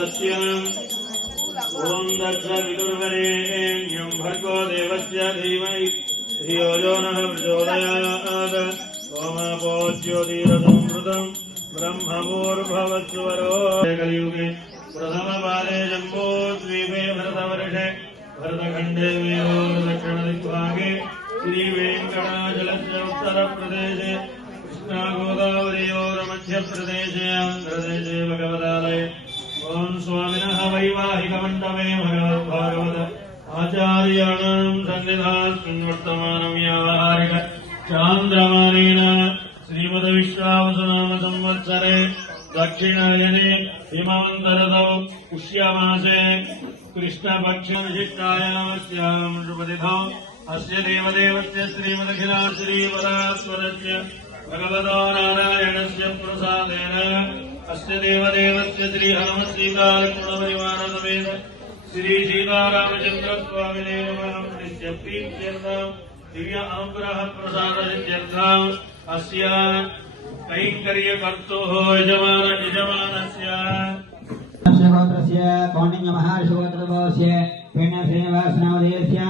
सत्यम् ओम दक्ष विदुर्वरेण्यं भर्गो देवस्य धीमहि धियो यो नः प्रचोदयात् ओमापो ज्योतिरसंवृतं ब्रह्मभूर्भुवस्सुवरो कलियुगे प्रथमपादे जम्बूद्वीपे भरतवर्षे भरतखण्डे दक्षिणदिग्भागे श्रीवेङ्कटाचलस्य उत्तरप्रदेशे कृष्णागोदावरीयोर्मध्यप्रदेशे आन्ध्रदेशे भगवदालये ओम स्वामिनः वैवाहिकमण्डपे भगवद्भागवत आचार्याणां सन्निधास्मिन् वर्तमानं व्यावहारिक चान्द्रमानेन श्रीमद्विश्वावसुनाम संवत्सरे दक्षिणायने हिमवन्तरतौ पुष्यमासे कृष्णपक्षविशिष्टायामस्यां शुभतिथौ अस्य देवदेवस्य श्रीमदखिलाश्रीपरात्परस्य भगवतो नारायणस्य प्रसादेन अस्य देवदेवस्य श्रीहनुमसीतालक्ष्मणपरिवारसमेत श्री सीतारामचन्द्रस्वामिने नमः नित्यप्रीत्यर्थं दिव्य अनुग्रह प्रसादसिद्ध्यर्थम् अस्य कैङ्कर्यकर्तुः यजमानस्य कौण्डिन्यमहार्षगोत्रस्य श्रीनिवासनामधेयस्य